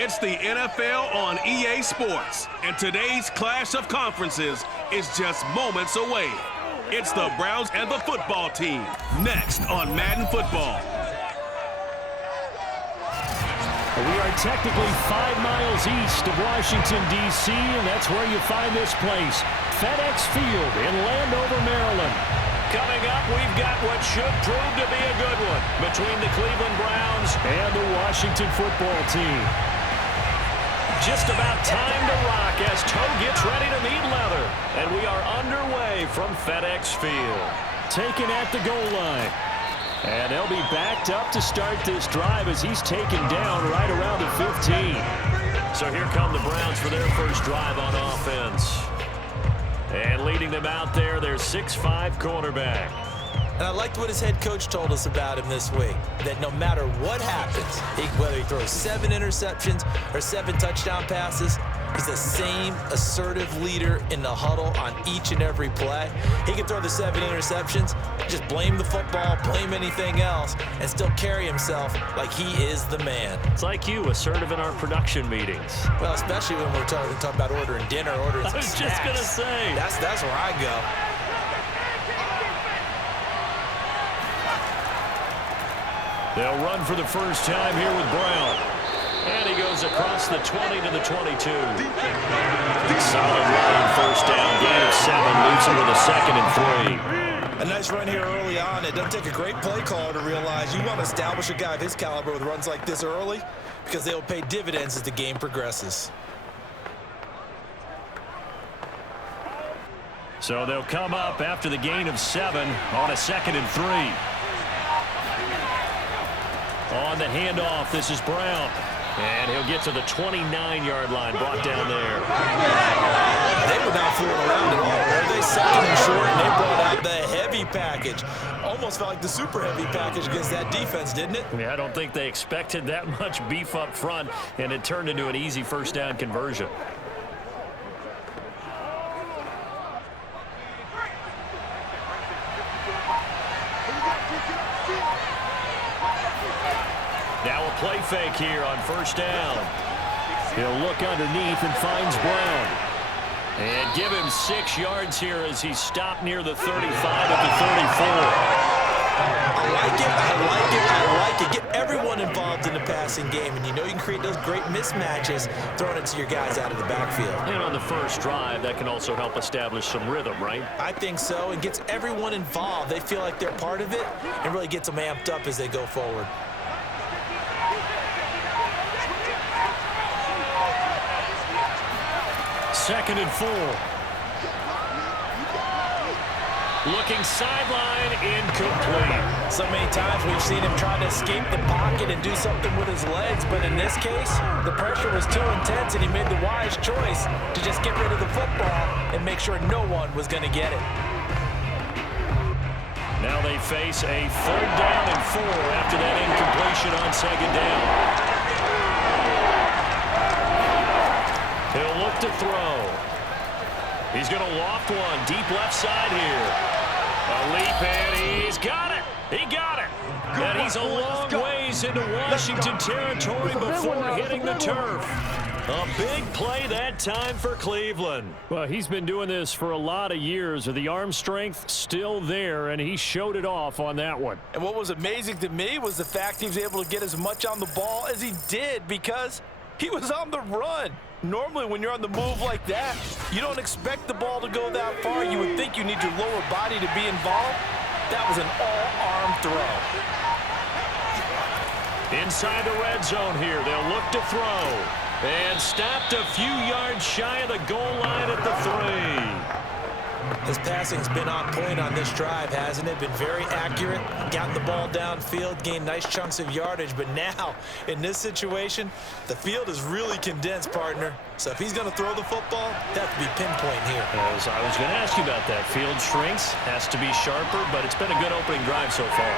It's the NFL on EA Sports, and today's clash of conferences is just moments away. It's the Browns and the football team, next on Madden Football. We are technically 5 miles east of Washington, D.C., and that's where you find this place, FedEx Field in Landover, Maryland. Coming up, we've got what should prove to be a good one between the Cleveland Browns and the Washington football team. Just about time to rock as toe gets ready to meet leather. And we are underway from FedEx Field. Taken at the goal line. And they'll be backed up to start this drive as he's taken down right around the 15. So here come the Browns for their first drive on offense. And leading them out there, their 6'5" quarterback. And I liked what his head coach told us about him this week, that no matter what happens, whether he throws 7 interceptions or 7 touchdown passes, he's the same assertive leader in the huddle on each and every play. He can throw the 7 interceptions, just blame the football, blame anything else, and still carry himself like he is the man. It's like you, assertive in our production meetings. Well, especially when we're talking about ordering dinner, ordering some snacks. I was snacks. just going to say. That's where I go. They'll run for the first time here with Brown. And he goes across the 20 to the 22. Solid run, first down, gain of 7, leaves him with a 2nd and 3. A nice run here early on. It doesn't take a great play caller to realize you want to establish a guy of his caliber with runs like this early because they will pay dividends as the game progresses. So they'll come up after the gain of 7 on a 2nd and 3. On the handoff, this is Brown. And he'll get to the 29-yard line, brought down there. They were not fooling around at all, were they? 2nd and short, and they brought out the heavy package. Almost felt like the super heavy package against that defense, didn't it? Yeah, I don't think they expected that much beef up front, and it turned into an easy first down conversion. Now a play fake here on first down. He'll look underneath and finds Brown. And give him 6 yards here as he's stopped near the 35 at the 34. I like it. Get everyone involved in the passing game, and you know you can create those great mismatches throwing it to your guys out of the backfield. And on the first drive, that can also help establish some rhythm, right? I think so. It gets everyone involved. They feel like they're part of it and really gets them amped up as they go forward. Second and 4. Looking sideline, incomplete. So many times we've seen him try to escape the pocket and do something with his legs, but in this case, the pressure was too intense and he made the wise choice to just get rid of the football and make sure no one was going to get it. Now they face a 3rd down and 4 after that incompletion on 2nd down. He'll look to throw. He's going to loft one deep left side here. A leap, and he's got it. He got it. And he's a long ways into Washington territory before hitting the turf. A big play that time for Cleveland. Well, he's been doing this for a lot of years. The arm strength still there, and he showed it off on that one. And what was amazing to me was the fact he was able to get as much on the ball as he did because he was on the run. Normally, when you're on the move like that, you don't expect the ball to go that far. You would think you need your lower body to be involved. That was an all-arm throw. Inside the red zone here, they'll look to throw. And stopped a few yards shy of the goal line at the 3. His passing's been on point on this drive, hasn't it? Been very accurate, gotten the ball downfield, gained nice chunks of yardage, but now, in this situation, the field is really condensed, partner. So if he's going to throw the football, that would be pinpoint here. As I was going to ask you about that. Field shrinks, has to be sharper, but it's been a good opening drive so far.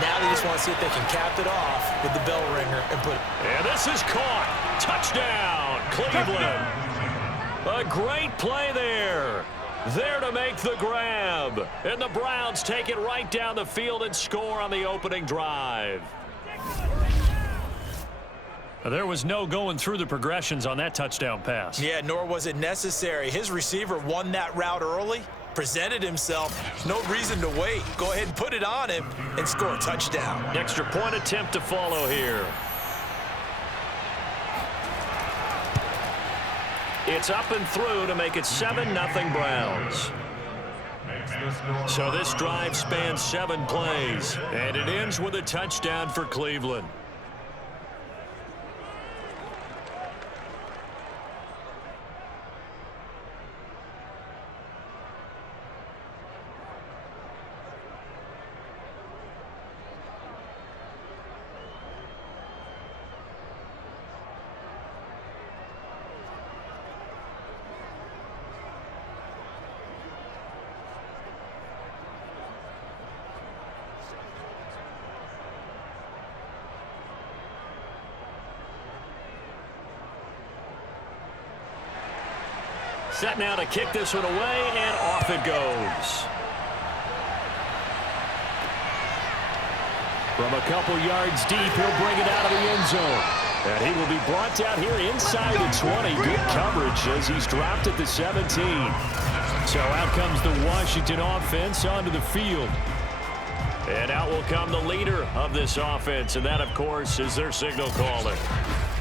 Now they just want to see if they can cap it off with the bell ringer and put it. And this is caught. Touchdown, Cleveland. A great play there. There to make the grab. And the Browns take it right down the field and score on the opening drive. There was no going through the progressions on that touchdown pass. Yeah, nor was it necessary. His receiver won that route early, presented himself. No reason to wait. Go ahead and put it on him and score a touchdown. Extra point attempt to follow here. It's up and through to make it 7-0 Browns. So this drive spans 7 plays, and it ends with a touchdown for Cleveland. Set now to kick this one away, and off it goes. From a couple yards deep, he'll bring it out of the end zone. And he will be brought down here inside the 20. Good coverage as he's dropped at the 17. So out comes the Washington offense onto the field. And out will come the leader of this offense, and that, of course, is their signal caller.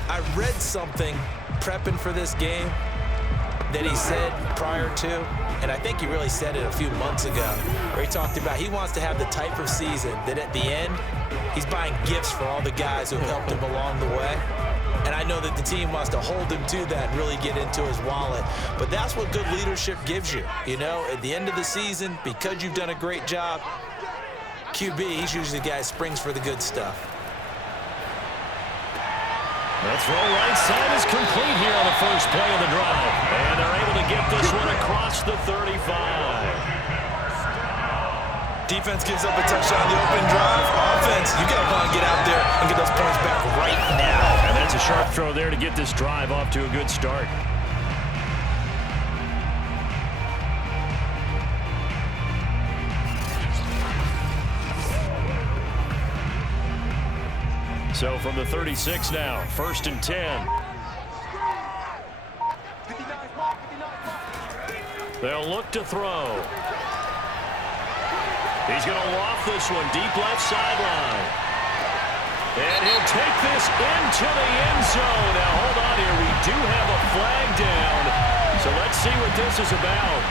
I read something prepping for this game that he said prior to, and I think he really said it a few months ago, where he talked about he wants to have the type of season that at the end, he's buying gifts for all the guys who have helped him along the way. And I know that the team wants to hold him to that and really get into his wallet. But that's what good leadership gives you. You know, at the end of the season, because you've done a great job, QB, he's usually the guy who springs for the good stuff. The throw right side is complete here on the first play of the drive. And they're able to get this one across the 35. Defense gives up a touchdown on the open drive. Offense, you got to want to get out there and get those points back right now. And that's a sharp throw there to get this drive off to a good start. So from the 36 now, 1st and 10. They'll look to throw. He's going to loft this one deep left sideline. And he'll take this into the end zone. Now hold on here, we do have a flag down. So let's see what this is about.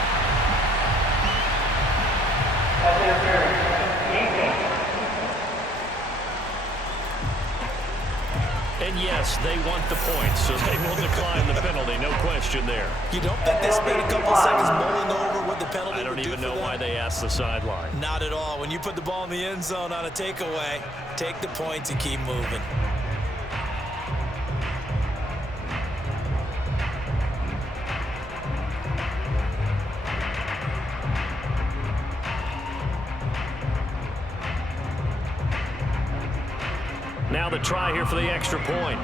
And yes, they want the points, so they will decline the penalty, no question there. You don't think they spent a couple seconds mulling over what the penalty I don't would do even for know them? why they asked the sideline. Not at all. When you put the ball in the end zone on a takeaway, take the points and keep moving. Now the try here for the extra point.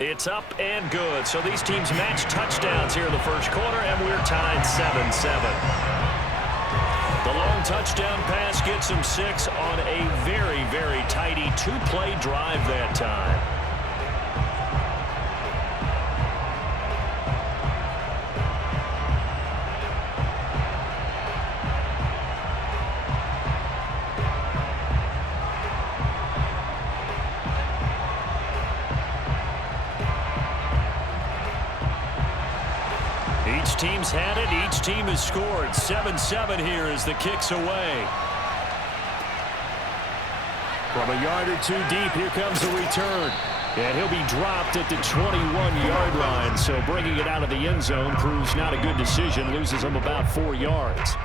It's up and good. So these teams match touchdowns here in the first quarter, and we're tied 7-7. The long touchdown pass gets them 6 on a very, very tidy 2-play drive that time. Each team's had it. Each team has scored. 7-7 here as the kick's away. From a yard or two deep, here comes the return. And he'll be dropped at the 21-yard line. So bringing it out of the end zone proves not a good decision. Loses him about 4 yards.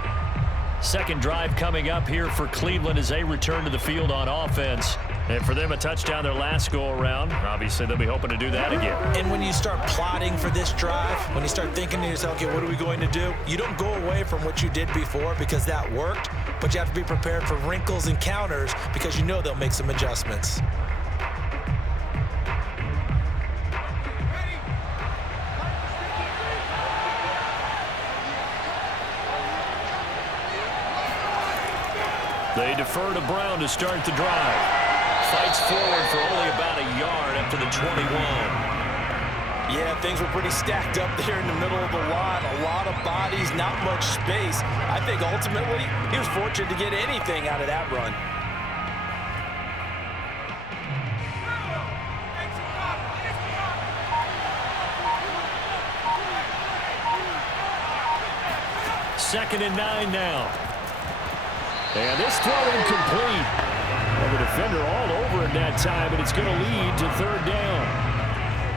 Second drive coming up here for Cleveland as they return to the field on offense. And for them, a touchdown their last go-around. Obviously, they'll be hoping to do that again. And when you start plotting for this drive, when you start thinking to yourself, okay, what are we going to do? You don't go away from what you did before because that worked, but you have to be prepared for wrinkles and counters because you know they'll make some adjustments. They defer to Brown to start the drive. Fights forward for only about a yard up to the 21. Yeah, things were pretty stacked up there in the middle of the line. A lot of bodies, not much space. I think ultimately he was fortunate to get anything out of that run. Second and 9 now. And this throw incomplete. And the defender all over it that time, and it's going to lead to third down.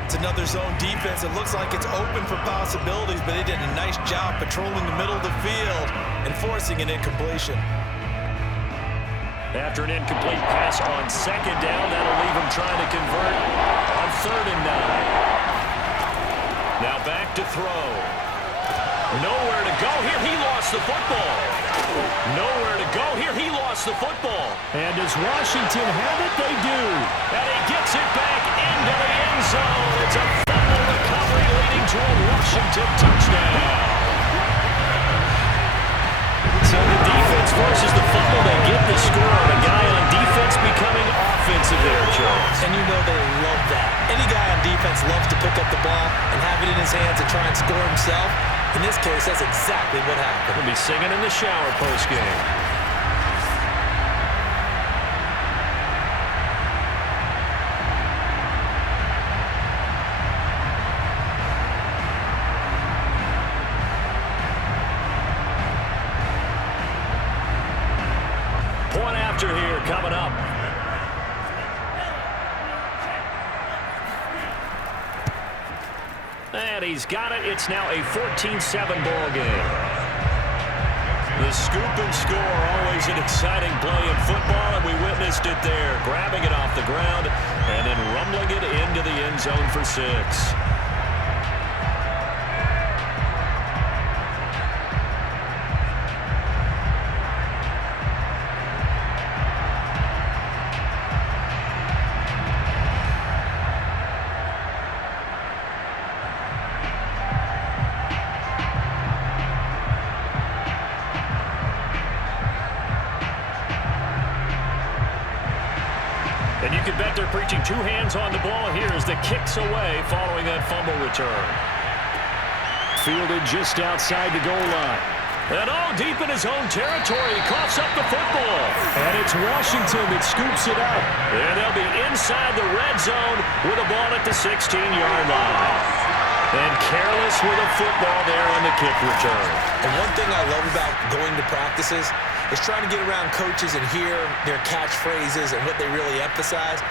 It's another zone defense. It looks like it's open for possibilities, but they did a nice job patrolling the middle of the field and forcing an incompletion. After an incomplete pass on second down, that'll leave him trying to convert on third and 9. Now back to throw. Nowhere to go here. He lost the football. Nowhere to go here. He lost the football. And does Washington have it? They do. And he gets it back into the end zone. It's a fumble recovery leading to a Washington touchdown. So the defense forces the fumble. They get the score. The guy on defense becoming offensive there, Charles. And you know they love that. Any guy on defense loves to pick up the ball and have it in his hands and try and score himself. In this case, that's exactly what happened. He'll be singing in the shower post-game. Point after here coming up. And he's got it. It's now a 14-7 ball game. The scoop and score, always an exciting play in football, and we witnessed it there, grabbing it off the ground and then rumbling it into the end zone for 6. And you can bet they're preaching two hands on the ball here as the kick's away following that fumble return. Fielded just outside the goal line. And all deep in his own territory, he coughs up the football. And it's Washington that scoops it up. And they'll be inside the red zone with a ball at the 16-yard line. And careless with a football there on the kick return. And one thing I love about going to practices is trying to get around coaches and hear their catchphrases and what they really emphasize.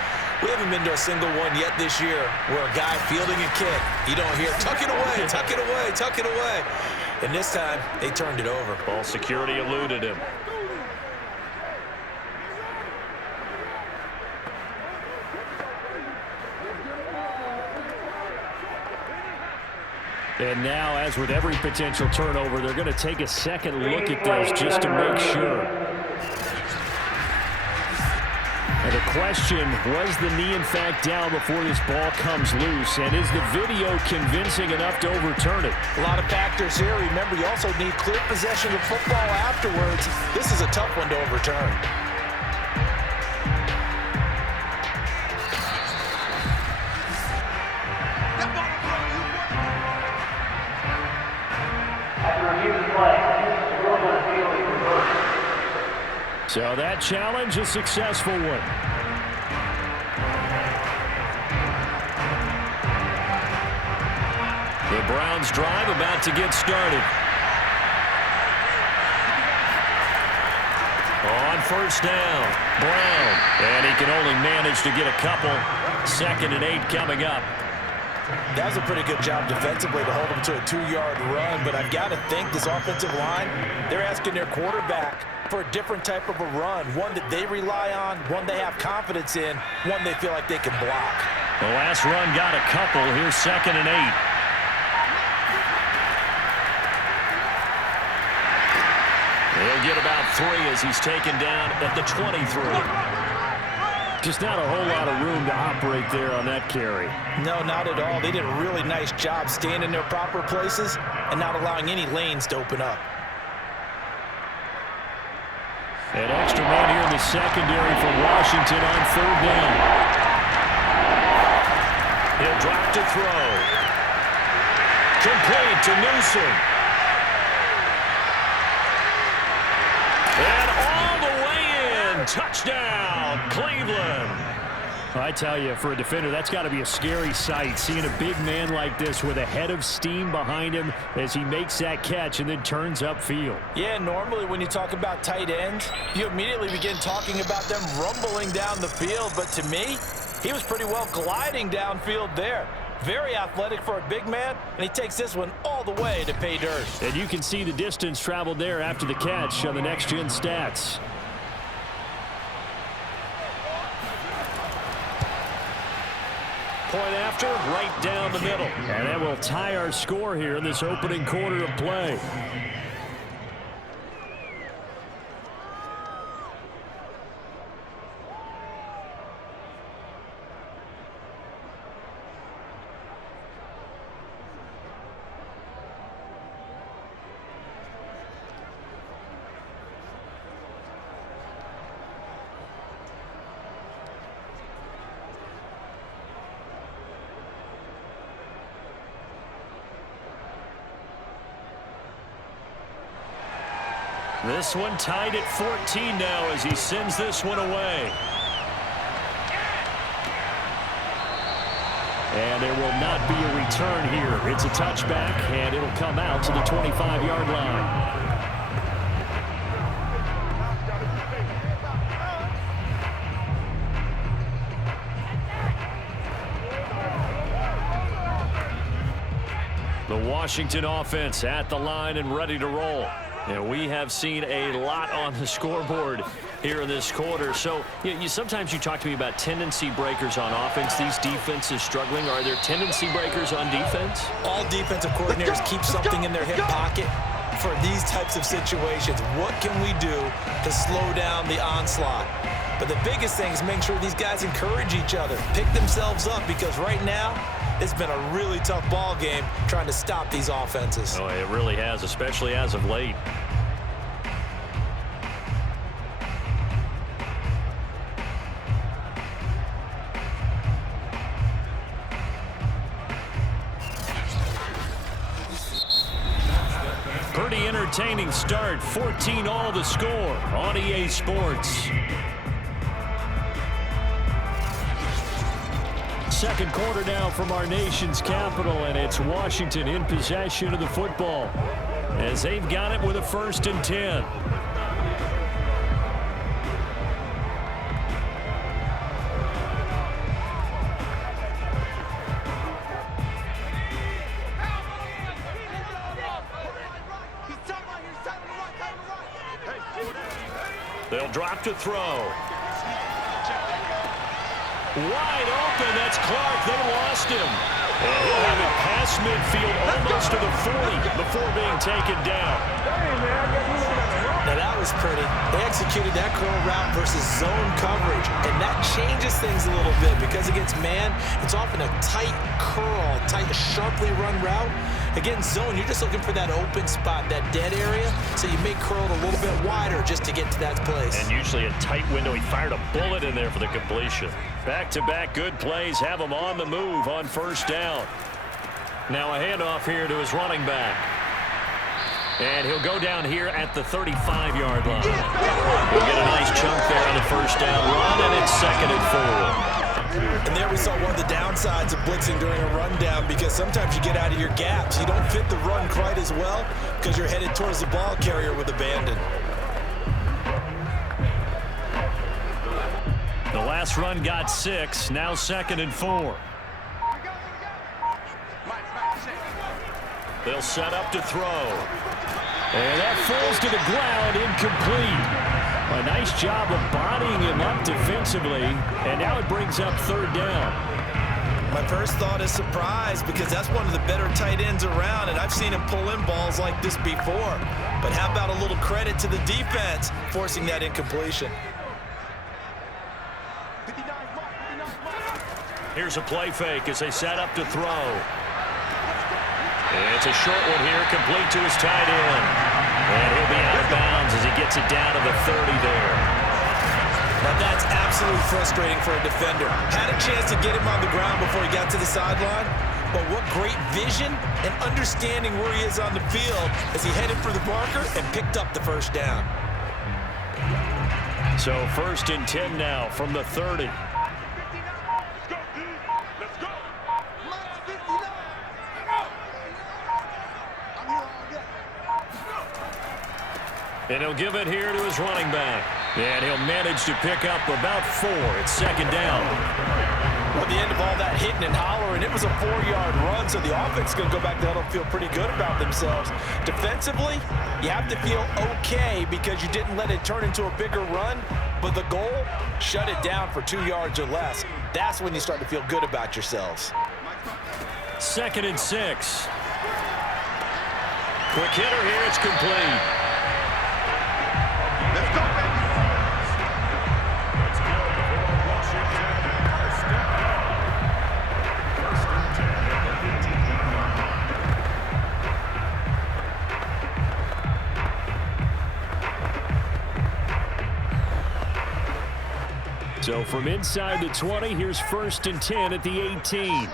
We haven't been to a single one yet this year where a guy fielding a kick, you don't hear, tuck it away, tuck it away, tuck it away. And this time, they turned it over. Ball security eluded him. And now, as with every potential turnover, they're going to take a second look at this just to make sure. And the question, was the knee in fact down before this ball comes loose? And is the video convincing enough to overturn it? A lot of factors here. Remember, you also need clear possession of football afterwards. This is a tough one to overturn. So that challenge, a successful one. The Browns drive about to get started. On first down, Brown. And he can only manage to get a couple. 2nd and 8 coming up. That was a pretty good job defensively to hold them to a 2-yard run, but I've got to think this offensive line, they're asking their quarterback for a different type of a run, one that they rely on, one they have confidence in, one they feel like they can block. The last run got a couple. Here's 2nd and 8. He'll get about 3 as he's taken down at the 23. Just not a whole lot of room to operate there on that carry. No, not at all. They did a really nice job staying in their proper places and not allowing any lanes to open up. An extra man here in the secondary for Washington on third down. He'll drop to throw. Complete to Newsome. And all the way in. Touchdown, Cleveland. I tell you, for a defender, that's got to be a scary sight, seeing a big man like this with a head of steam behind him as he makes that catch and then turns upfield. Yeah, normally when you talk about tight ends, you immediately begin talking about them rumbling down the field. But to me, he was pretty well gliding downfield there. Very athletic for a big man, and he takes this one all the way to pay dirt. And you can see the distance traveled there after the catch on the next-gen stats. Point after, right down the middle. And that will tie our score here in this opening quarter of play. This one tied at 14 now as he sends this one away. And there will not be a return here. It's a touchback, and it'll come out to the 25-yard line. The Washington offense at the line and ready to roll. And we have seen a lot on the scoreboard here in this quarter. So sometimes you talk to me about tendency breakers on offense. These defenses struggling. Are there tendency breakers on defense? All defensive coordinators keep something in their hip pocket for these types of situations. What can we do to slow down the onslaught? But the biggest thing is making sure these guys encourage each other, pick themselves up, because right now it's been a really tough ball game trying to stop these offenses. Oh, it really has, especially as of late. Pretty entertaining start. 14-all the score on EA Sports. Second quarter now from our nation's capital, and it's Washington in possession of the football as they've got it with a 1st and 10. They'll drop to throw. Wide open, that's Clark. They lost him. And he'll have it past midfield almost to the 40 before being taken down. Now that was pretty. They executed that curl route versus zone coverage, and that changes things a little bit because against man, it's often a tight curl, tight, sharply run route. Against zone, you're just looking for that open spot, that dead area, so you may curl it a little bit wider just to get to that place. And usually a tight window. He fired a bullet in there for the completion. Back-to-back good plays have him on the move on 1st down. Now a handoff here to his running back. And he'll go down here at the 35-yard line. He'll get a nice chunk there on the 1st down run, and it's 2nd and 4. And there we saw one of the downsides of blitzing during a rundown, because sometimes you get out of your gaps. You don't fit the run quite as well because you're headed towards the ball carrier with abandon. The last run got 6, now 2nd and 4. They'll set up to throw. And that falls to the ground, incomplete. A nice job of bodying him up defensively, and now it brings up 3rd down. My first thought is surprise, because that's one of the better tight ends around, and I've seen him pull in balls like this before. But how about a little credit to the defense forcing that incompletion? Here's a play fake as they set up to throw. It's a short one here, complete to his tight end. And he'll be out of bounds as he gets it down to the 30 there. Now that's absolutely frustrating for a defender. Had a chance to get him on the ground before he got to the sideline, but what great vision and understanding where he is on the field as he headed for the marker and picked up the first down. So 1st and 10 now from the 30. And he'll give it here to his running back. And he'll manage to pick up about 4. It's 2nd down. Well, at the end of all that hitting and hollering, it was a 4-yard run, so the offense is going to go back to huddle and feel pretty good about themselves. Defensively, you have to feel okay because you didn't let it turn into a bigger run, but the goal, shut it down for 2 yards or less. That's when you start to feel good about yourselves. 2nd and 6. Quick hitter here, it's complete. Let's go, baby. So from inside the 20, here's 1st and 10 at the 18.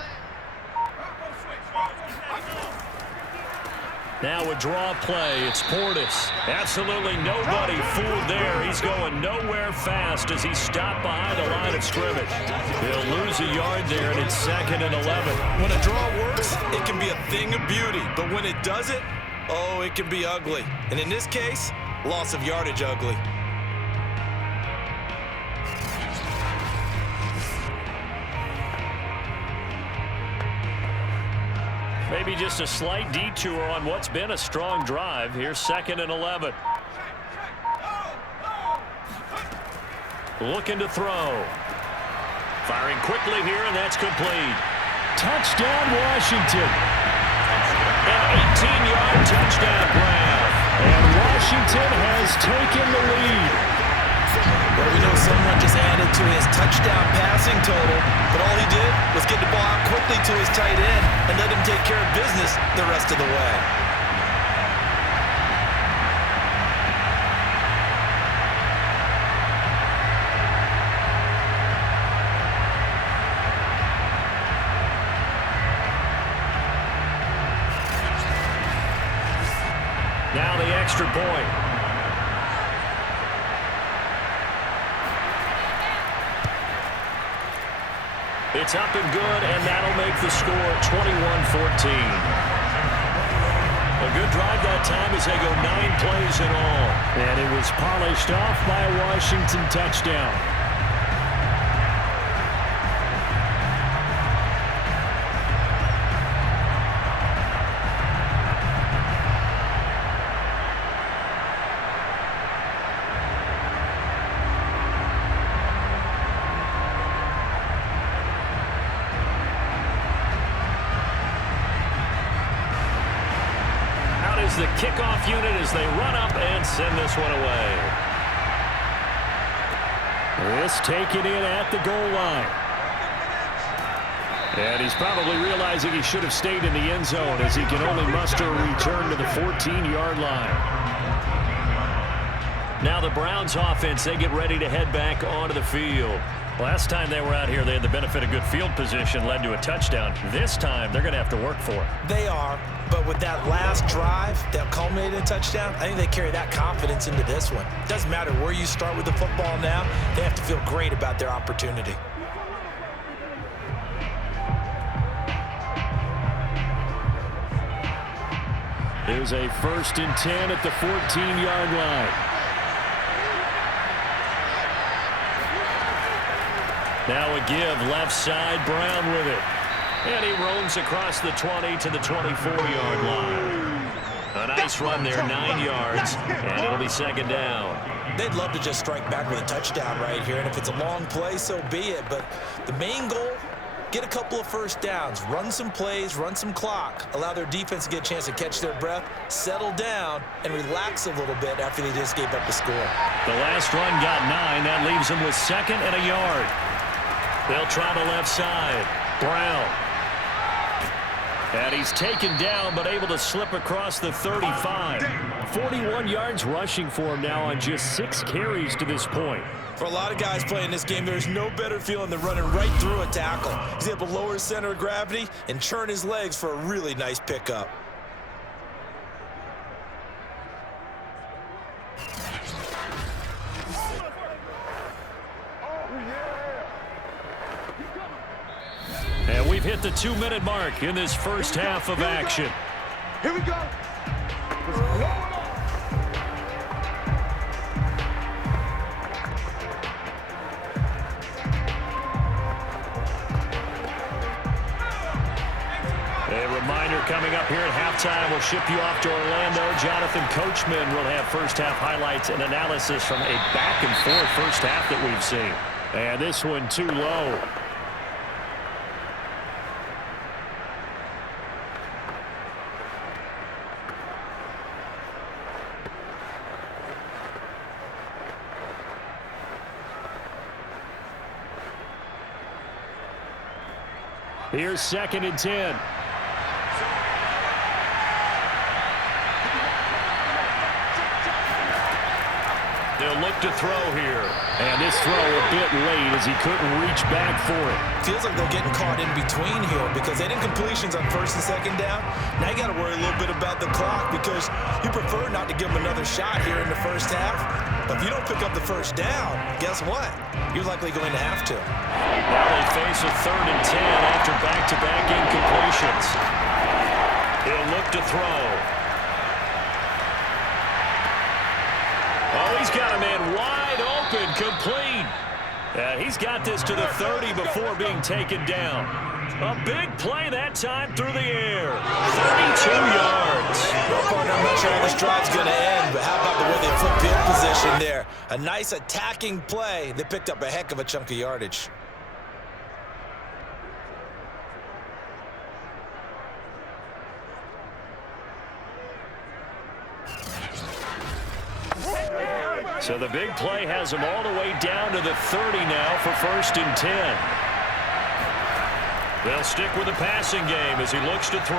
Now a draw play. It's Portis. Absolutely nobody fooled there. He's going nowhere fast as he's stopped behind the line of scrimmage. He'll lose a yard there, and it's 2nd and 11. When a draw works, it can be a thing of beauty. But when it doesn't, oh, it can be ugly. And in this case, loss of yardage ugly. Maybe just a slight detour on what's been a strong drive. Here's 2nd and 11. Looking to throw. Firing quickly here, and that's complete. Touchdown, Washington. An 18-yard touchdown grab. And Washington has taken the lead. Well, we know someone just added to his touchdown passing total, but all he did was get the ball out quickly to his tight end and let him take care of business the rest of the way. Now the extra point. It's up and good, and that'll make the score 21-14. A good drive that time as they go 9 plays in all. And it was polished off by a Washington touchdown. The kickoff unit as they run up and send this one away. This taken in at the goal line. And he's probably realizing he should have stayed in the end zone as he can only muster a return to the 14-yard line. Now the Browns offense, they get ready to head back onto the field. Last time they were out here, they had the benefit of good field position, led to a touchdown. This time, they're going to have to work for it. They are, but with that last drive that culminated in a touchdown, I think they carry that confidence into this one. Doesn't matter where you start with the football now, they have to feel great about their opportunity. Here's a 1st and 10 at the 14-yard line. Now a give left side, Brown with it. And he roams across the 20 to the 24-yard line. A nice run there, 9 yards, and it'll be 2nd down. They'd love to just strike back with a touchdown right here, and if it's a long play, so be it. But the main goal, get a couple of first downs, run some plays, run some clock, allow their defense to get a chance to catch their breath, settle down, and relax a little bit after they just gave up the score. The last run got 9. That leaves them with 2nd and a yard. They'll try the left side. Brown. And he's taken down, but able to slip across the 35. 41 yards rushing for him now on just 6 carries to this point. For a lot of guys playing this game, there's no better feeling than running right through a tackle. He's able to lower his center of gravity and churn his legs for a really nice pickup. And we've hit the 2-minute mark in this first half of action. Here we go. A reminder coming up here at halftime. We'll ship you off to Orlando. Jonathan Coachman will have first half highlights and analysis from a back-and-forth first half that we've seen. And this one too low. Here's 2nd and 10. They'll look to throw here. And this throw a bit late as he couldn't reach back for it. Feels like they're getting caught in between here because they didn't completions on 1st and 2nd down. Now you got to worry a little bit about the clock because you prefer not to give them another shot here in the first half. But if you don't pick up the first down, guess what? You're likely going to have to. Now they face a 3rd and 10 after back-to-back incompletions. He'll look to throw. Oh, he's got a man wide open, complete. He's got this to the 30 before being taken down. A big play that time through the air. 32 yards. Well, partner, I'm not sure how this drive's going to end, but how about the way they flip field position there? A nice attacking play. They picked up a heck of a chunk of yardage. So the big play has him all the way down to the 30 now for 1st and 10. They'll stick with the passing game as he looks to throw.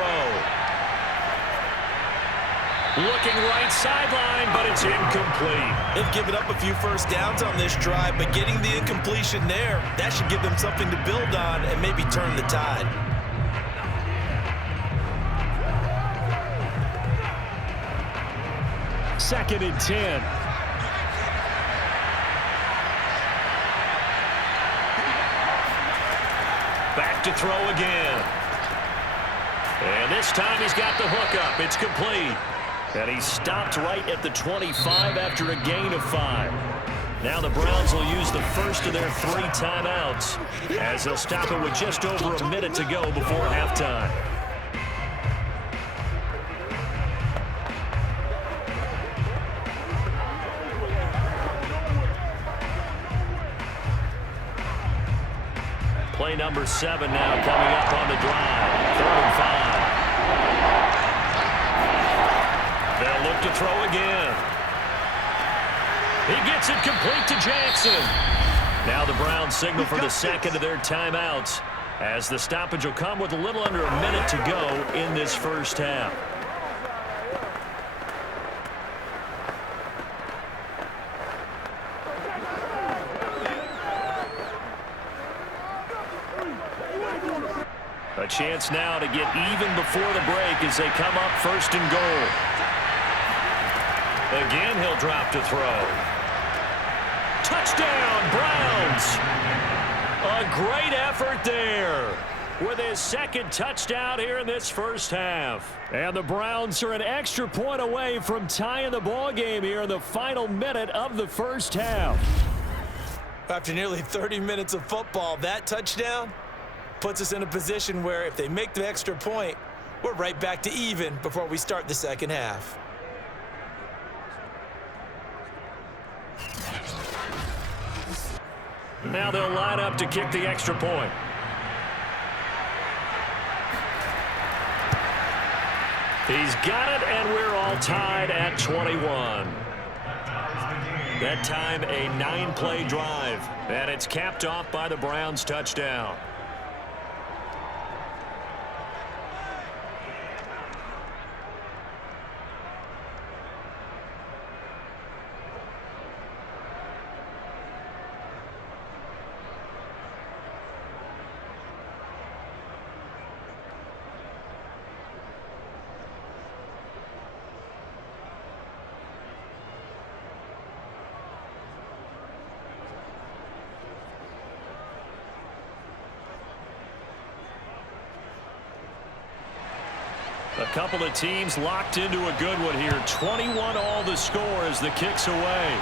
Looking right sideline, but it's incomplete. They've given up a few first downs on this drive, but getting the incompletion there, that should give them something to build on and maybe turn the tide. Second and 10. Back to throw again. And this time he's got the hook up. It's complete. And he stopped right at the 25 after a gain of 5. Now the Browns will use the first of their 3 timeouts as they'll stop it with just over a minute to go before halftime. Play number 7 now coming up on the drive. 3rd and 5. They'll look to throw again. He gets it complete to Jackson. Now the Browns signal for the second of their timeouts as the stoppage will come with a little under a minute to go in this first half. A chance now to get even before the break as they come up 1st and goal. Again, he'll drop to throw. Touchdown, Browns! A great effort there with his 2nd touchdown here in this first half. And the Browns are an extra point away from tying the ball game here in the final minute of the first half. After nearly 30 minutes of football, that touchdown puts us in a position where if they make the extra point, we're right back to even before we start the second half. Now they'll line up to kick the extra point. He's got it, and we're all tied at 21. That time, a 9-play drive, and it's capped off by the Browns' touchdown. A couple of teams locked into a good one here. 21 all the score as the kick's away.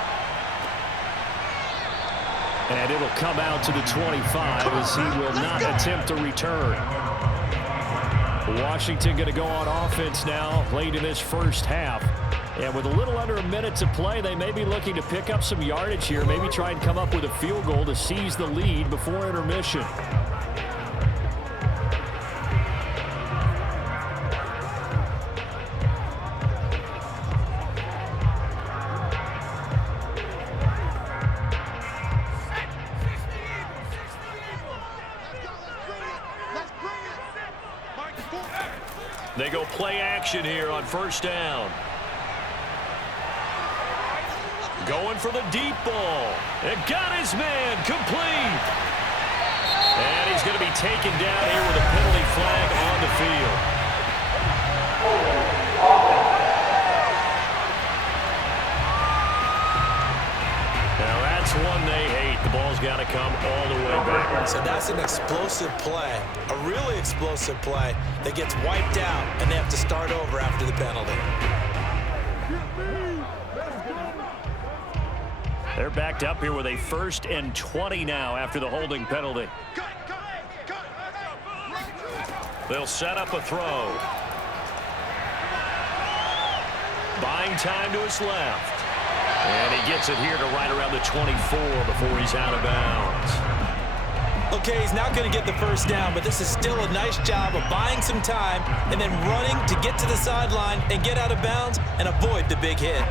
And it'll come out to the 25 as he will not attempt to return. Washington going to go on offense now late in this first half. And with a little under a minute to play, they may be looking to pick up some yardage here, maybe try and come up with a field goal to seize the lead before intermission. They go play action here on first down. Going for the deep ball. And got his man complete. And he's going to be taken down here with a penalty flag on the field. Now that's one they hate. The ball's got to come all the way back. So that's an explosive play, a really explosive play that gets wiped out, and they have to start over after the penalty. They're backed up here with a 1st and 20 now after the holding penalty. They'll set up a throw. Buying time to his left. And he gets it here to right around the 24 before he's out of bounds. Okay, he's not going to get the first down, but this is still a nice job of buying some time and then running to get to the sideline and get out of bounds and avoid the big hit.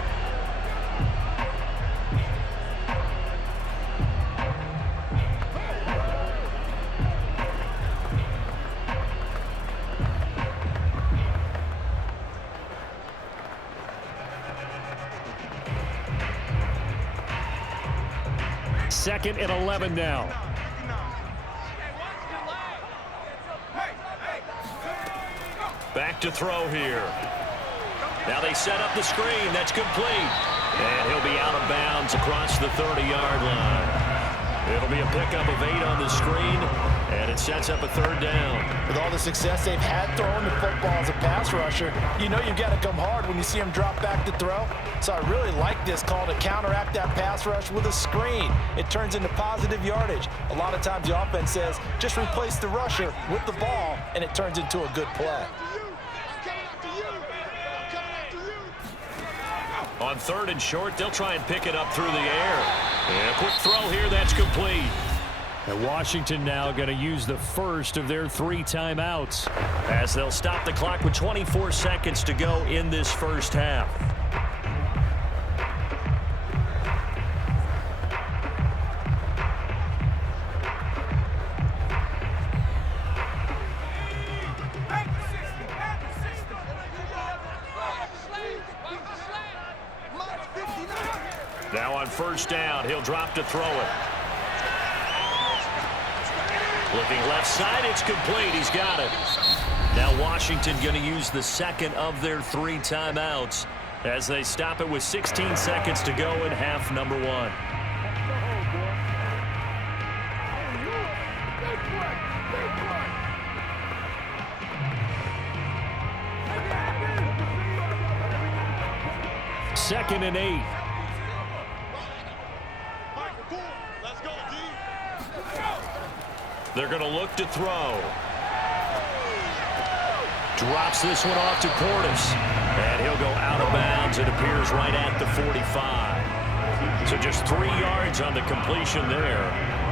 Second and 11 now. Back to throw here. Now they set up the screen. That's complete. And he'll be out of bounds across the 30-yard line. It'll be a pickup of 8 on the screen, and it sets up a 3rd down. With all the success they've had throwing the football as a pass rusher, you know you've got to come hard when you see him drop back to throw. So I really like this call to counteract that pass rush with a screen. It turns into positive yardage. A lot of times the offense says, just replace the rusher with the ball, and it turns into a good play. On 3rd and short, they'll try and pick it up through the air. And a quick throw here, that's complete. And Washington now going to use the first of their 3 timeouts as they'll stop the clock with 24 seconds to go in this first half. Now on first down, he'll drop to throw it. Looking left side, it's complete. He's got it. Now Washington going to use the second of their 3 timeouts as they stop it with 16 seconds to go in half number 1. Second and 8. They're going to look to throw. Drops this one off to Portis. And he'll go out of bounds. It appears right at the 45. So just 3 yards on the completion there.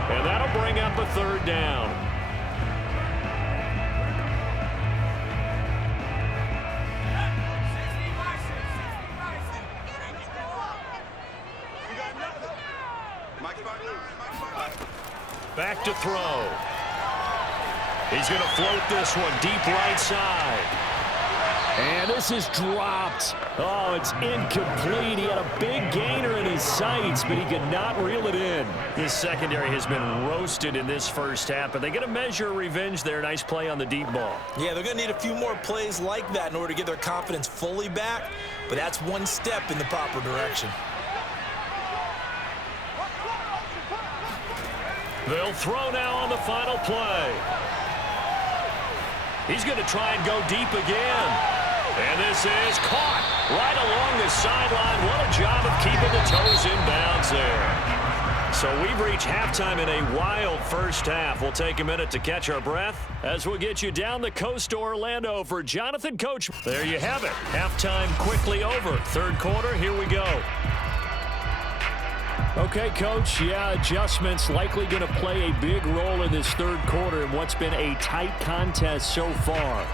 And that'll bring up a 3rd down. Back to throw. He's going to float this one deep right side. And this is dropped. Oh, it's incomplete. He had a big gainer in his sights, but he could not reel it in. This secondary has been roasted in this first half, but they get a measure of revenge there. Nice play on the deep ball. Yeah, they're going to need a few more plays like that in order to get their confidence fully back, but that's one step in the proper direction. They'll throw now on the final play. He's going to try and go deep again. And this is caught right along the sideline. What a job of keeping the toes in bounds there. So we've reached halftime in a wild first half. We'll take a minute to catch our breath as we'll get you down the coast to Orlando for Jonathan Coach. There you have it. Halftime quickly over. Third quarter, here we go. Okay, Coach, yeah, adjustments likely going to play a big role in this third quarter in what's been a tight contest so far.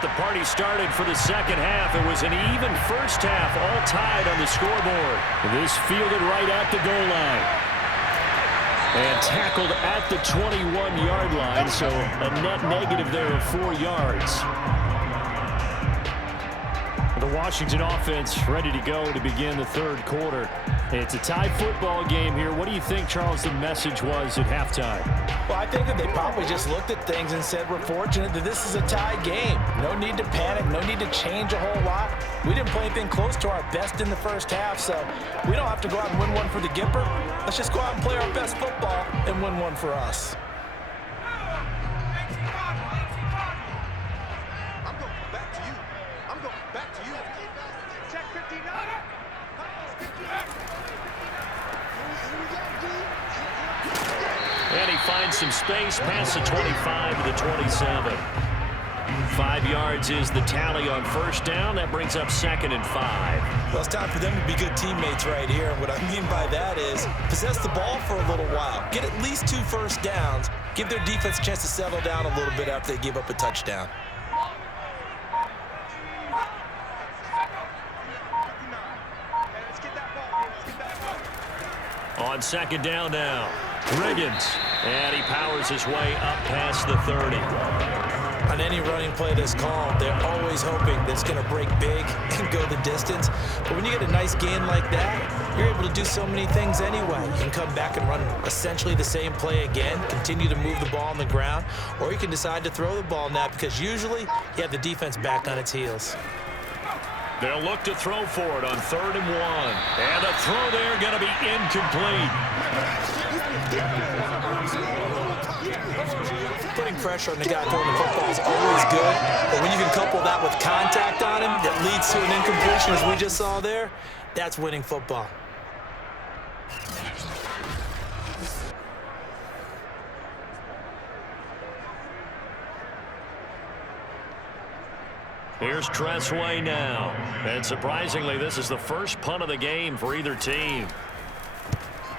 The party started for the second half. It was an even first half, all tied on the scoreboard. This fielded right at the goal line. And tackled at the 21-yard line, so a net negative there of 4 yards. The Washington offense ready to go to begin the third quarter. It's a tie football game here. What do you think, Charles, the message was at halftime? Well, I think that they probably just looked at things and said, we're fortunate that this is a tie game. No need to panic. No need to change a whole lot. We didn't play anything close to our best in the first half, so we don't have to go out and win one for the Gipper. Let's just go out and play our best football and win one for us. And he finds some space past the 25 to the 27. 5 yards is the tally on first down. That brings up 2nd and 5. Well, it's time for them to be good teammates right here. And what I mean by that is possess the ball for a little while. Get at least 2 first downs. Give their defense a chance to settle down a little bit after they give up a touchdown. On second down now, Riggins. And he powers his way up past the 30. On any running play that's called, they're always hoping that it's going to break big and go the distance. But when you get a nice gain like that, you're able to do so many things anyway. You can come back and run essentially the same play again, continue to move the ball on the ground, or you can decide to throw the ball now because usually you have the defense back on its heels. They'll look to throw for it on 3rd and 1. And the throw there going to be incomplete. Putting pressure on the guy throwing the football is always good, but when you can couple that with contact on him that leads to an incompletion, as we just saw there, that's winning football. Here's Tressway now. And surprisingly, this is the first punt of the game for either team.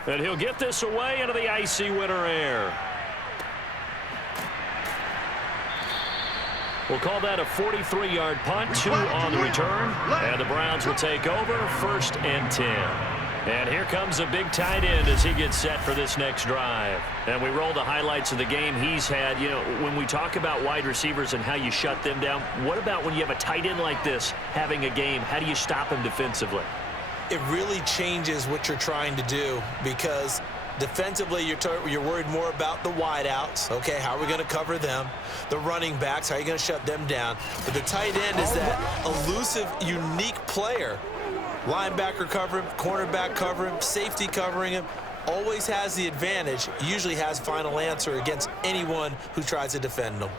And he'll get this away into the icy winter air. We'll call that a 43-yard punt, 2 on the return. And the Browns will take over, 1st and 10. And here comes a big tight end as he gets set for this next drive. And we roll the highlights of the game he's had. You know, when we talk about wide receivers and how you shut them down, what about when you have a tight end like this having a game? How do you stop him defensively? It really changes what you're trying to do because defensively, you're worried more about the wideouts. Okay, how are we going to cover them? The running backs, how are you going to shut them down? But the tight end is that elusive, unique player. Linebacker cover him, cornerback cover him, safety covering him. Always has the advantage, usually has final answer against anyone who tries to defend him.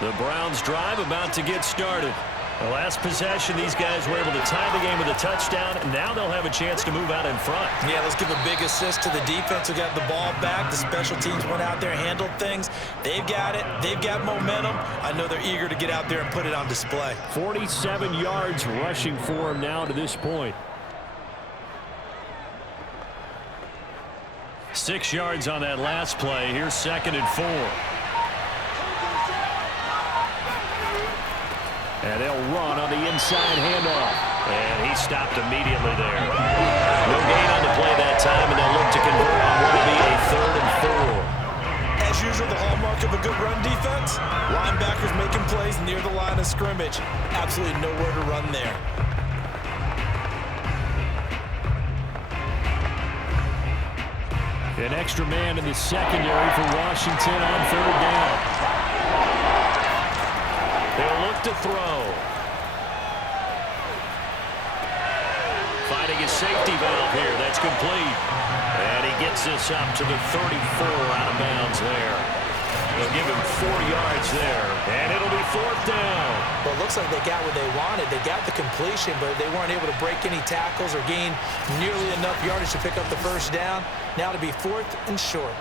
The Browns drive about to get started. The last possession, these guys were able to tie the game with a touchdown. Now they'll have a chance to move out in front. Yeah, let's give a big assist to the defense who got the ball back. The special teams went out there, handled things. They've got it. They've got momentum. I know they're eager to get out there and put it on display. 47 yards rushing for him now to this point. 6 yards on that last play. Here's 2nd and 4. And they'll run on the inside handoff. And he stopped immediately there. No gain on the play that time, and they'll look to convert on what will be a 3rd and 4. As usual, the hallmark of a good run defense, linebacker near the line of scrimmage. Absolutely nowhere to run there. An extra man in the secondary for Washington on third down. They'll look to throw. Finding his safety valve here. That's complete. And he gets this up to the 34 out of bounds there. They'll give him 4 yards there. And it'll be fourth down. Well, it looks like they got what they wanted. They got the completion, but they weren't able to break any tackles or gain nearly enough yardage to pick up the first down. Now to be fourth and short.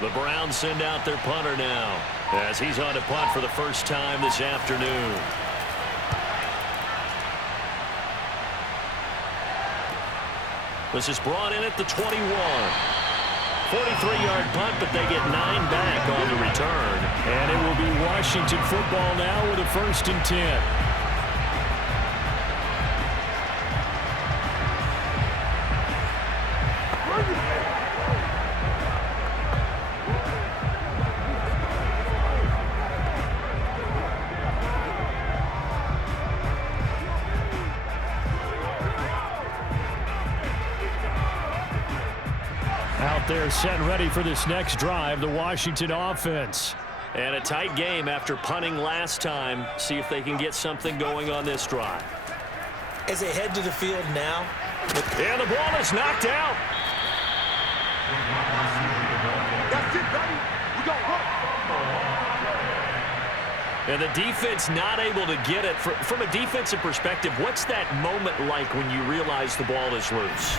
The Browns send out their punter now as he's on to punt for the first time this afternoon. This is brought in at the 21. 43-yard punt, but they get 9 back on the return. And it will be Washington football now with a 1st and 10. They're set and ready for this next drive, the Washington offense. And a tight game after punting last time. See if they can get something going on this drive. As they head to the field now. And the ball is knocked out. That's it, baby. We got work. And the defense not able to get it. From a defensive perspective, what's that moment like when you realize the ball is loose?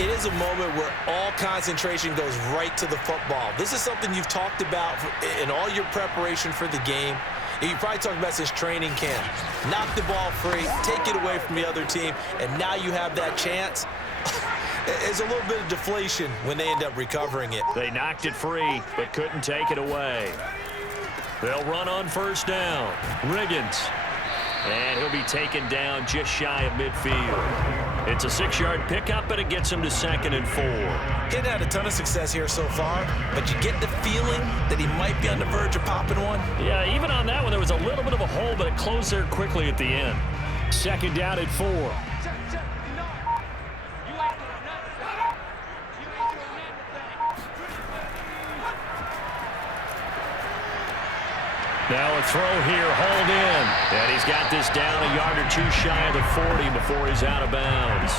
It is a moment where all concentration goes right to the football. This is something you've talked about in all your preparation for the game. And you probably talked about since training camp. Knock the ball free, take it away from the other team, and now you have that chance. There's a little bit of deflation when they end up recovering it. They knocked it free, but couldn't take it away. They'll run on first down. Riggins. And he'll be taken down just shy of midfield. It's a 6-yard pickup, and it gets him to 2nd and 4. Getting had a ton of success here so far, but you get the feeling that he might be on the verge of popping one. Yeah, even on that one, there was a little bit of a hole, but it closed there quickly at the end. 2nd down at 4. Now a throw here, hold in. And he's got this down a yard or 2 shy of the 40 before he's out of bounds.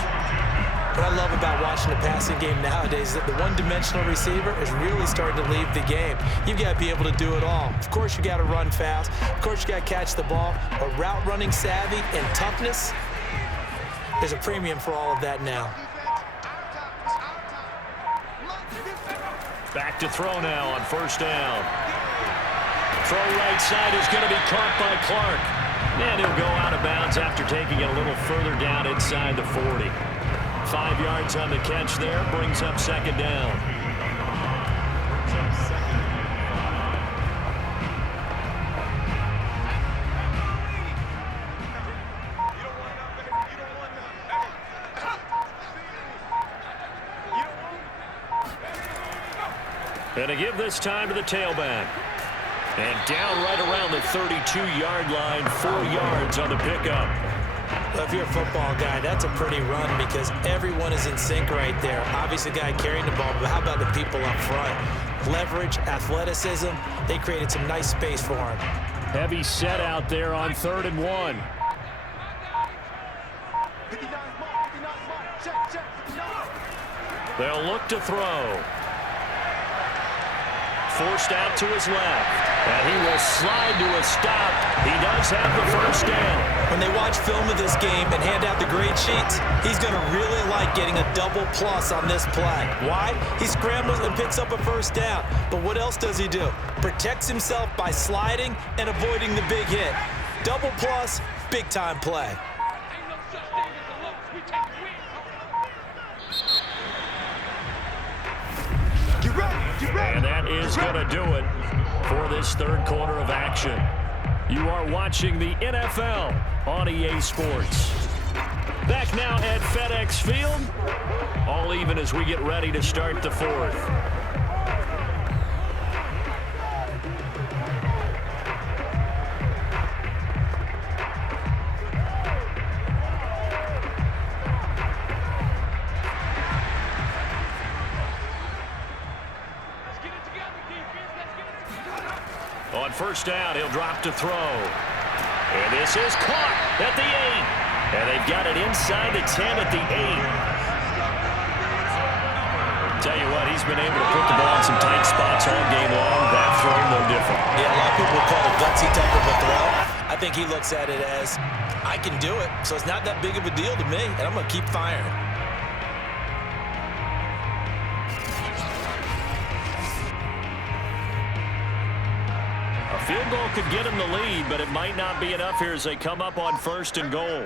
What I love about watching the passing game nowadays is that the one-dimensional receiver is really starting to leave the game. You've got to be able to do it all. Of course, you got to run fast. Of course, you got to catch the ball. But route running savvy and toughness, there's a premium for all of that now. Back to throw now on first down. Throw right side is going to be caught by Clark. And he'll go out of bounds after taking it a little further down inside the 40. 5 yards on the catch there, brings up 2nd down. And to give this time to the tailback. And down right around the 32-yard line, 4 yards on the pickup. Well, if you're a football guy, that's a pretty run because everyone is in sync right there. Obviously, the guy carrying the ball, but how about the people up front? Leverage, athleticism, they created some nice space for him. Heavy set out there on 3rd and 1. They'll look to throw. Forced out to his left. And he will slide to a stop. He does have the first down. When they watch film of this game and hand out the grade sheets, he's going to really like getting a double plus on this play. Why? He scrambles and picks up a first down. But what else does he do? Protects himself by sliding and avoiding the big hit. Double plus, big-time play. And that is going to do it for this 3rd quarter of action. You are watching the NFL on EA Sports. Back now at FedEx Field. All even as we get ready to start the 4th. On first down, he'll drop to throw. And this is caught at the 8. And they've got it inside the 10 at the 8. Tell you what, he's been able to put the ball in some tight spots all game long. That throw, no different. Yeah, a lot of people call it gutsy type of a throw. I think he looks at it as, I can do it, so it's not that big of a deal to me, and I'm going to keep firing. A field goal could get him the lead, but it might not be enough here as they come up on first and goal.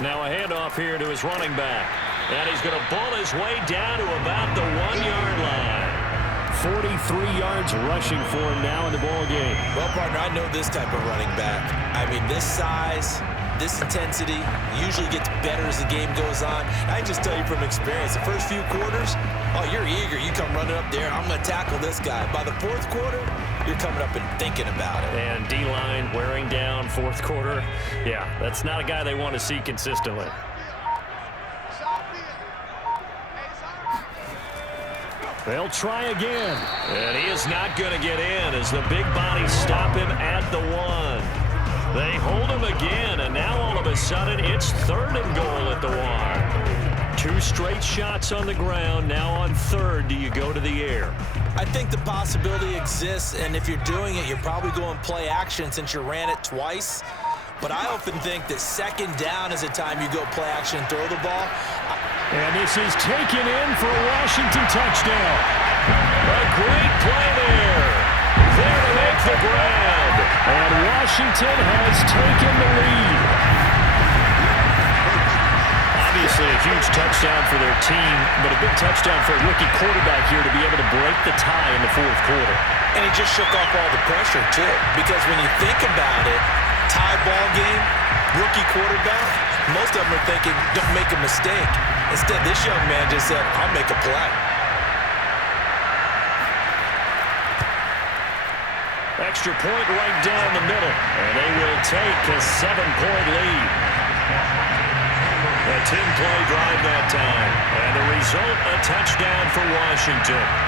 Now a handoff here to his running back. And he's going to pull his way down to about the 1-yard line. 43 yards rushing for him now in the ball game. Well, partner, I know this type of running back. I mean, this size, this intensity usually gets better as the game goes on. I can just tell you from experience, the first few quarters, oh, you're eager. You come running up there, I'm going to tackle this guy. By the fourth quarter, you're coming up and thinking about it. And D-line wearing down fourth quarter. Yeah, that's not a guy they want to see consistently. They'll try again. And he is not going to get in as the big bodies stop him at the 1. They hold him again, and now all of a sudden it's 3rd and goal at the 1. 2 straight shots on the ground. Now on 3rd, do you go to the air? I think the possibility exists, and if you're doing it, you're probably going play action since you ran it twice. But I often think that 2nd down is a time you go play action and throw the ball. And this is taken in for a Washington touchdown. A great play there. There to make the grab. And Washington has taken the lead. Obviously a huge touchdown for their team, but a big touchdown for a rookie quarterback here to be able to break the tie in the fourth quarter. And he just shook off all the pressure, too. Because when you think about it, tie ball game, rookie quarterback, most of them are thinking, don't make a mistake. Instead, this young man just said, I'll make a play. Extra point right down the middle, and they will take a 7-point lead. A 10-play drive that time, and the result, a touchdown for Washington.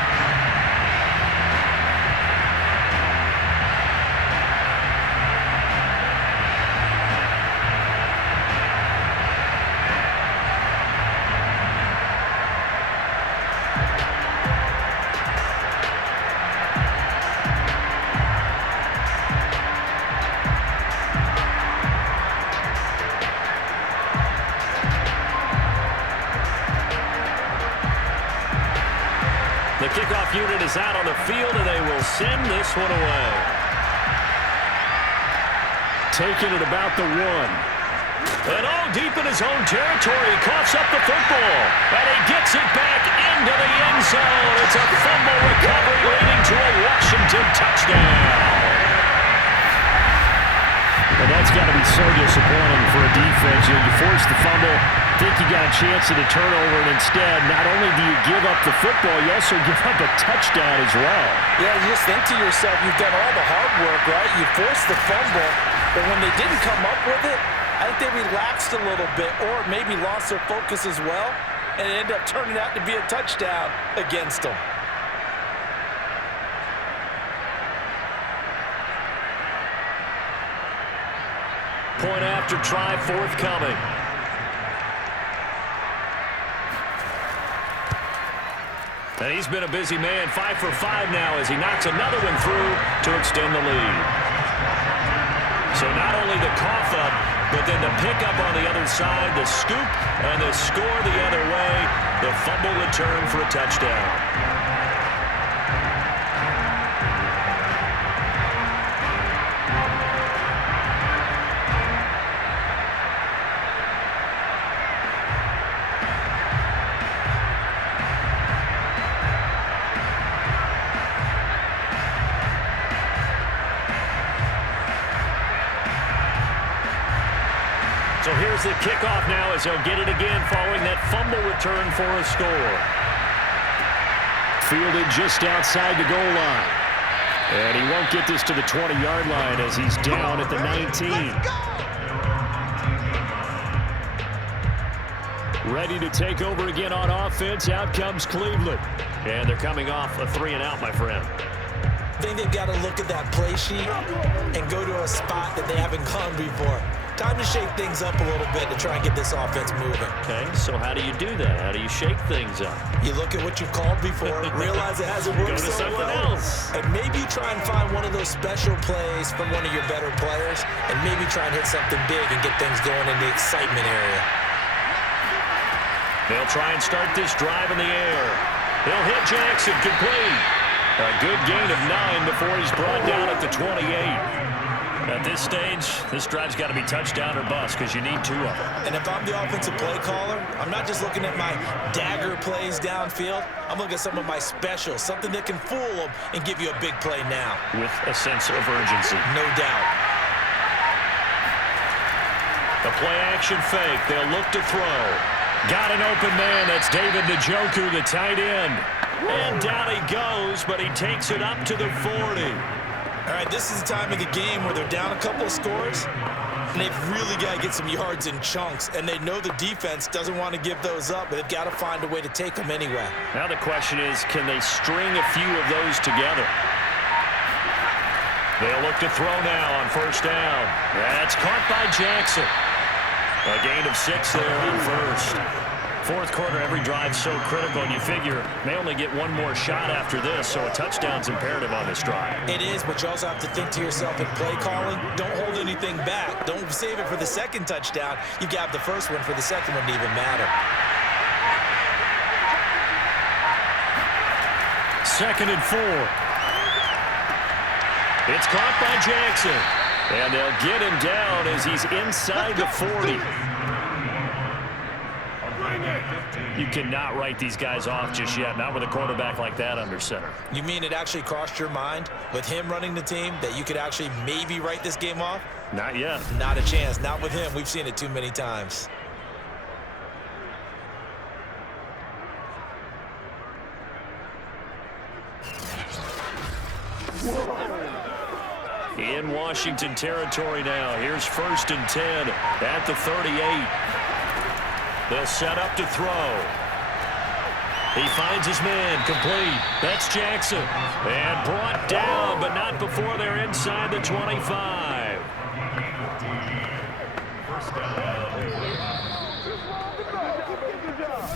The kickoff unit is out on the field, and they will send this one away. Taking it about the 1. And all deep in his own territory, he coughs up the football. And he gets it back into the end zone. It's a fumble recovery leading to a Washington touchdown. And that's got to be so disappointing for a defense. You force the fumble, think you got a chance at a turnover, and instead, not only do you give up the football, you also give up a touchdown as well. Yeah, you just think to yourself, you've done all the hard work, right? You forced the fumble, but when they didn't come up with it, I think they relaxed a little bit or maybe lost their focus as well, and it ended up turning out to be a touchdown against them. Point after try forthcoming. And he's been a busy man, 5 for 5 now as he knocks another one through to extend the lead. So not only the cough up, but then the pickup on the other side, the scoop, and the score the other way, the fumble return for a touchdown. So here's the kickoff now as they'll get it again following that fumble return for a score. Fielded just outside the goal line. And he won't get this to the 20-yard line as he's down at the 19. Ready to take over again on offense. Out comes Cleveland. And they're coming off a 3-and-out, my friend. I think they've got to look at that play sheet and go to a spot that they haven't gone before. Time to shake things up a little bit to try and get this offense moving. Okay, so how do you do that? How do you shake things up? You look at what you've called before, realize it hasn't worked Go to so something well, else. and maybe try and find one of those special plays from one of your better players, and maybe try and hit something big and get things going in the excitement area. They'll try and start this drive in the air. He'll hit Jackson, complete. A good gain of 9 before he's brought down at the 28. At this stage, this drive's got to be touchdown or bust because you need 2 of them. And if I'm the offensive play caller, I'm not just looking at my dagger plays downfield. I'm looking at some of my specials, something that can fool them and give you a big play now. With a sense of urgency. No doubt. The play-action fake. They'll look to throw. Got an open man. That's David Njoku, the tight end. And down he goes, but he takes it up to the 40. All right, this is the time of the game where they're down a couple of scores, and they've really got to get some yards in chunks, and they know the defense doesn't want to give those up, but they've got to find a way to take them anyway. Now the question is, can they string a few of those together? They'll look to throw now on first down. That's caught by Jackson. A gain of 6 there on first. Fourth quarter, every drive's so critical, and you figure may only get one more shot after this, so a touchdown's imperative on this drive. It is, but you also have to think to yourself in play calling, don't hold anything back. Don't save it for the second touchdown. You've got the first one for the second one to even matter. 2nd and 4. It's caught by Jackson. And they'll get him down as he's inside the 40. You cannot write these guys off just yet, not with a quarterback like that under center. You mean it actually crossed your mind with him running the team that you could actually maybe write this game off? Not yet. Not a chance. Not with him. We've seen it too many times. In Washington territory now. Here's 1st and 10 at the 38. They'll set up to throw. He finds his man, complete. That's Jackson. And brought down, but not before they're inside the 25.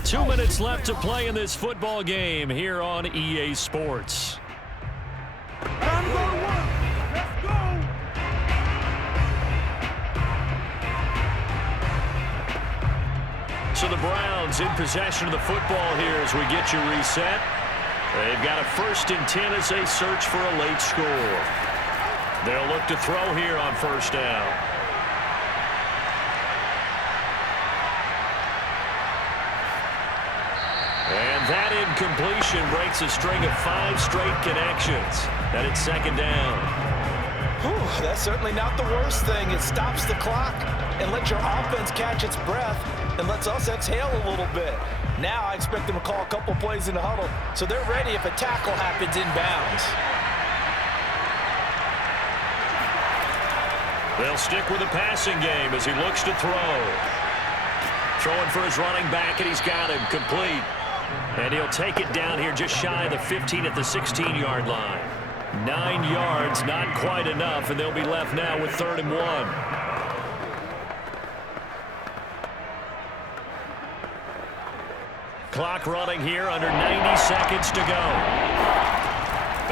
Two minutes left to play in this football game here on EA Sports. So the Browns in possession of the football here as we get you reset. They've got a 1st and 10 as they search for a late score. They'll look to throw here on first down. And that incompletion breaks a string of 5 straight connections. And it's 2nd down. Whew, that's certainly not the worst thing. It stops the clock and lets your offense catch its breath and lets us exhale a little bit. Now I expect them to call a couple plays in the huddle so they're ready if a tackle happens inbounds. They'll stick with the passing game as he looks to throw. Throwing for his running back, and he's got him complete. And he'll take it down here just shy of the 15 at the 16-yard line. 9 yards, not quite enough, and they'll be left now with 3rd and 1. Clock running here, under 90 seconds to go.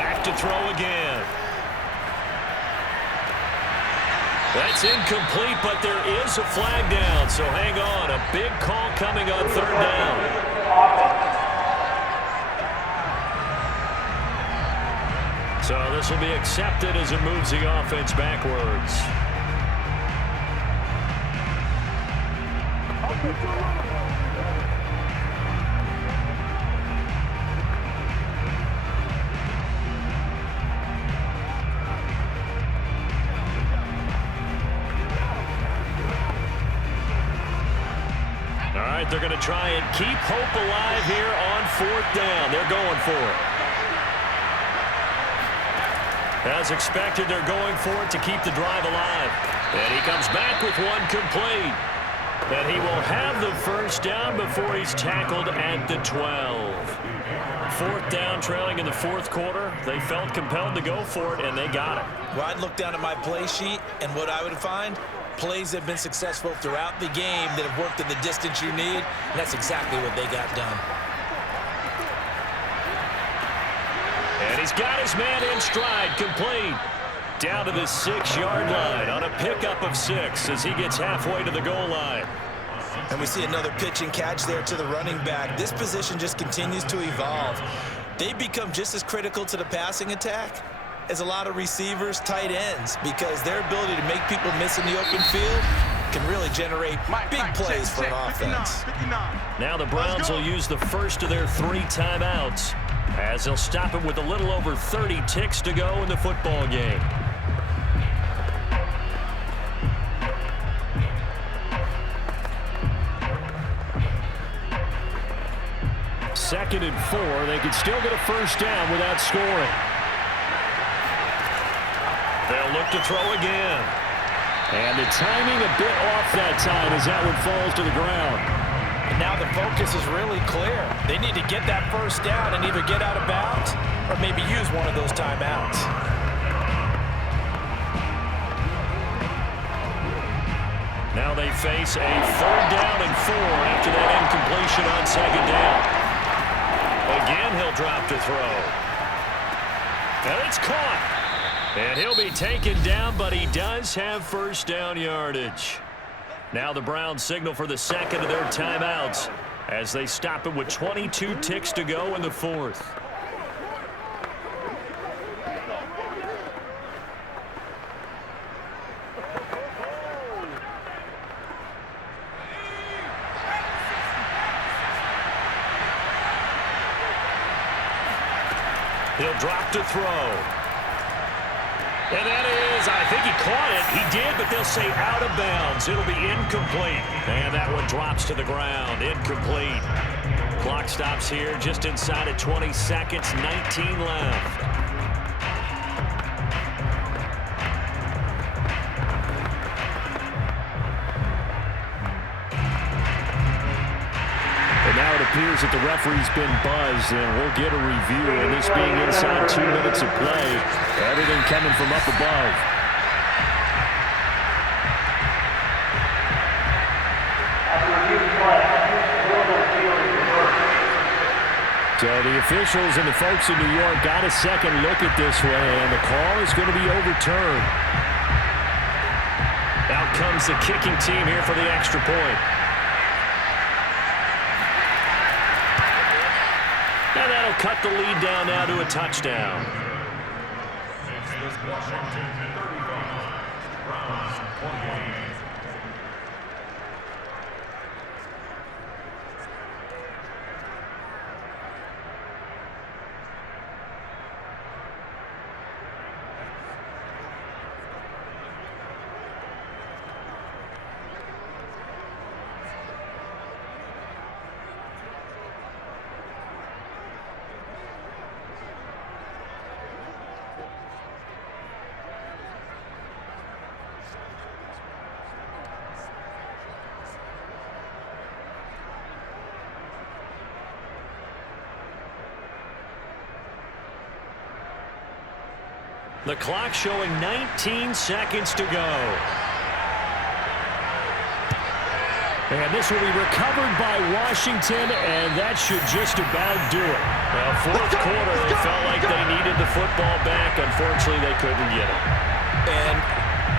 Back to throw again. That's incomplete, but there is a flag down, so hang on. A big call coming on 3rd down. So this will be accepted as it moves the offense backwards. They're going to try and keep hope alive here on 4th down. They're going for it. As expected, they're going for it to keep the drive alive. And he comes back with one complete. And he will have the first down before he's tackled at the 12. Fourth down, trailing in the fourth quarter. They felt compelled to go for it, and they got it. Well, I'd look down at my play sheet, and what I would find, plays that have been successful throughout the game that have worked in the distance you need, and that's exactly what they got done. And he's got his man in stride, complete. Down to the 6-yard line on a pickup of 6 as he gets halfway to the goal line. And we see another pitch and catch there to the running back. This position just continues to evolve. They become just as critical to the passing attack as a lot of receivers, tight ends, because their ability to make people miss in the open field can really generate big plays for an offense. Now the Browns will use the first of their 3 timeouts as they'll stop it with a little over 30 ticks to go in the football game. Second and 4. They could still get a first down without scoring. They'll look to throw again. And the timing a bit off that time as that one falls to the ground. And now the focus is really clear. They need to get that first down and either get out of bounds or maybe use one of those timeouts. Now they face a 3rd down and 4 after that incompletion on 2nd down. Again, he'll drop to throw. And it's caught. And he'll be taken down, but he does have first down yardage. Now the Browns signal for the second of their timeouts as they stop it with 22 ticks to go in the 4th. He'll drop to throw. And that is, I think he caught it. He did, but they'll say out of bounds. It'll be incomplete. And that one drops to the ground. Incomplete. Clock stops here just inside of 20 seconds. 19 left. Now it appears that the referee's been buzzed, and we'll get a review. And this being inside 2 minutes of play, everything coming from up above. So the officials and the folks in New York got a second look at this one, and the call is going to be overturned. Out comes the kicking team here for the extra point. And that'll cut the lead down now to a touchdown. Washington 35, Browns 28. The clock showing 19 seconds to go. And this will be recovered by Washington, and that should just about do it. Well, fourth quarter, it felt like they needed the football back. Unfortunately, they couldn't get it. And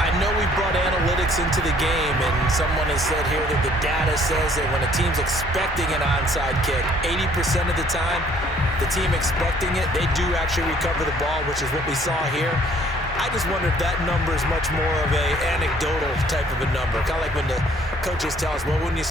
I know we brought analytics into the game, and someone has said here that the data says that when a team's expecting an onside kick, 80% of the time, the team expecting it, they do actually recover the ball, which is what we saw here. I just wonder if that number is much more of a anecdotal type of a number. Kind of like when the coaches tell us, well, when you